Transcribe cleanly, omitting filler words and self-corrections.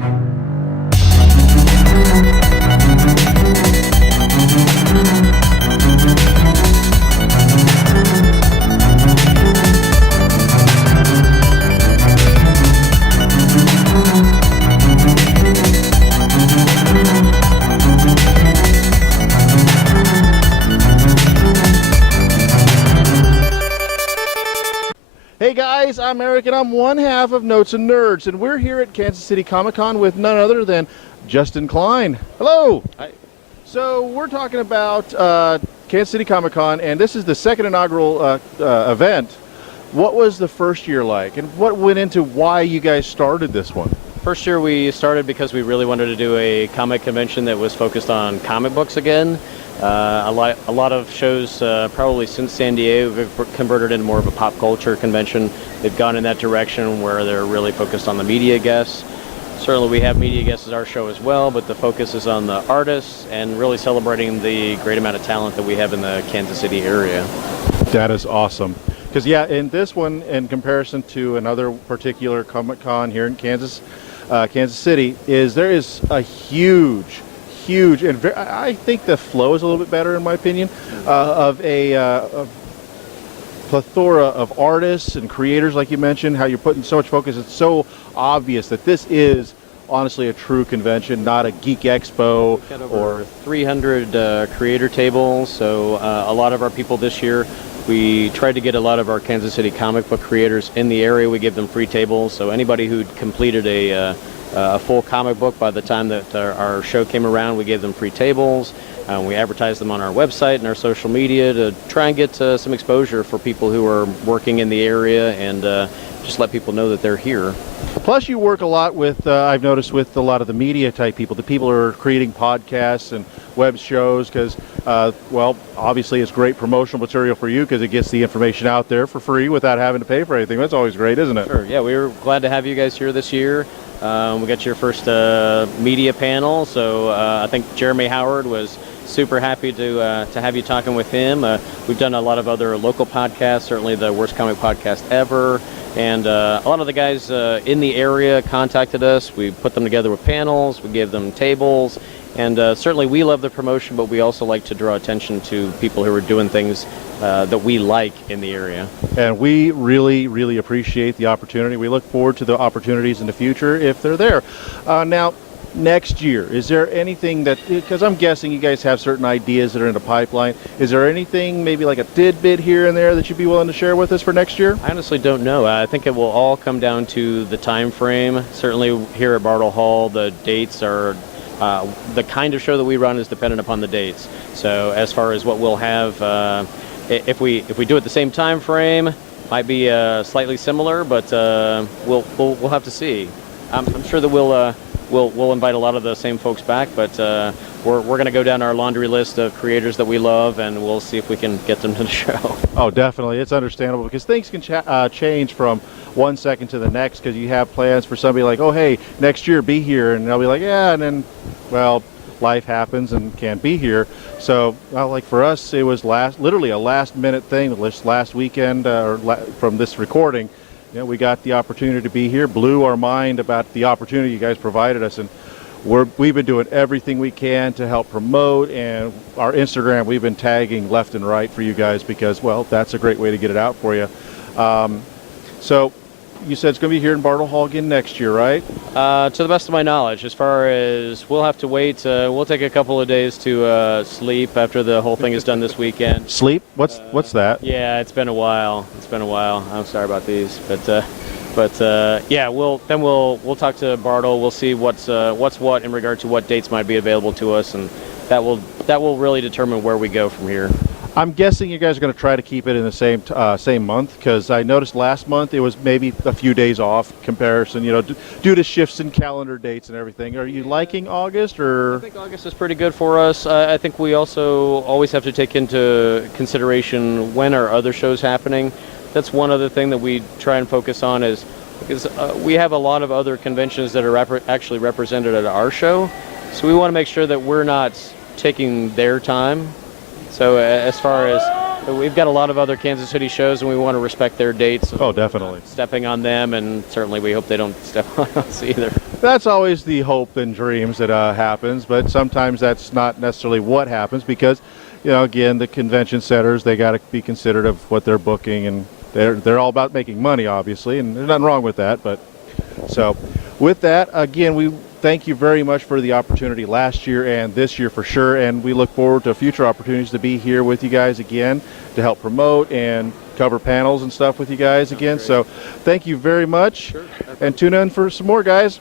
Hey guys, I'm Eric and I'm one half of Notes and Nerds, and we're here at Kansas City Comic-Con with none other than Justin Cline. Hello! Hi. So we're talking about Kansas City Comic-Con, and this is the second inaugural event. What was the first year like, and what went into why you guys started this one? First year we started because we really wanted to do a comic convention that was focused on comic books again. A lot of shows, probably since San Diego, have converted into more of a pop culture convention. They've gone in that direction where they're really focused on the media guests. Certainly we have media guests as our show as well, but the focus is on the artists and really celebrating the great amount of talent that we have in the Kansas City area. That is awesome. Because yeah, in this one, in comparison to another particular Comic-Con here in Kansas City, there is a huge, and I think the flow is a little bit better in my opinion, of a plethora of artists and creators, like you mentioned, how you're putting so much focus. It's so obvious that this is honestly a true convention, not a geek expo. Got over 300 creator tables, so a lot of our people this year, we tried to get a lot of our Kansas City comic book creators in the area. We give them free tables, so anybody who'd completed a full comic book by the time that our show came around, we gave them free tables. We advertised them on our website and our social media to try and get some exposure for people who are working in the area and just let people know that they're here. Plus you work a lot with, I've noticed, with a lot of the media type people, the people who are creating podcasts and web shows, because, well, obviously it's great promotional material for you because it gets the information out there for free without having to pay for anything. That's always great, isn't it? Sure, yeah, we were glad to have you guys here this year. We got your first media panel, so I think Jeremy Howard was super happy to have you talking with him. We've done a lot of other local podcasts, certainly the Worst Comic Podcast Ever, and a lot of the guys in the area contacted us. We put them together with panels, we gave them tables, and certainly we love the promotion, but we also like to draw attention to people who are doing things that we like in the area. And we really, really appreciate the opportunity. We look forward to the opportunities in the future if they're there. Now, next year, is there anything that, because I'm guessing you guys have certain ideas that are in the pipeline, is there anything, maybe like a tidbit here and there, that you'd be willing to share with us for next year? I honestly don't know. I think it will all come down to the time frame. Certainly here at Bartle Hall, the dates are, the kind of show that we run is dependent upon the dates. So as far as what we'll have, if we do it the same time frame, might be slightly similar, but we'll have to see. I'm sure that we'll invite a lot of the same folks back, but we're going to go down our laundry list of creators that we love, and we'll see if we can get them to the show. Oh, definitely. It's understandable because things can change from one second to the next, because you have plans for somebody like, oh, hey, next year be here, and they'll be like, yeah, and then, well, life happens and can't be here. So, well, like for us, it was literally a last-minute thing. This last weekend, from this recording, you know, we got the opportunity to be here, blew our mind about the opportunity you guys provided us, and we've been doing everything we can to help promote, and our Instagram, we've been tagging left and right for you guys because, well, that's a great way to get it out for you. So you said it's going to be here in Bartle Hall again next year, right? To the best of my knowledge, as far as we'll have to wait, we'll take a couple of days to sleep after the whole thing is done this weekend. Sleep? What's that? Yeah, it's been a while. I'm sorry about these, but yeah, we'll talk to Bartle. We'll see what's what in regard to what dates might be available to us, and that will really determine where we go from here. I'm guessing you guys are going to try to keep it in the same month, because I noticed last month it was maybe a few days off comparison, you know, due to shifts in calendar dates and everything. Are you liking August, or? I think August is pretty good for us. I think we also always have to take into consideration when are other shows happening. That's one other thing that we try and focus on, is because we have a lot of other conventions that are actually represented at our show, so we want to make sure that we're not taking their time. So as far as, we've got a lot of other Kansas City shows, and we want to respect their dates. Oh, definitely. Stepping on them, and certainly we hope they don't step on us either. That's always the hope and dreams that happens, but sometimes that's not necessarily what happens because, again, the convention centers, they got to be considerate of what they're booking, and they're all about making money, obviously, and there's nothing wrong with that. But so with that, again, we thank you very much for the opportunity last year and this year for sure, and we look forward to future opportunities to be here with you guys again to help promote and cover panels and stuff with you guys again. So thank you very much, and tune in for some more, guys.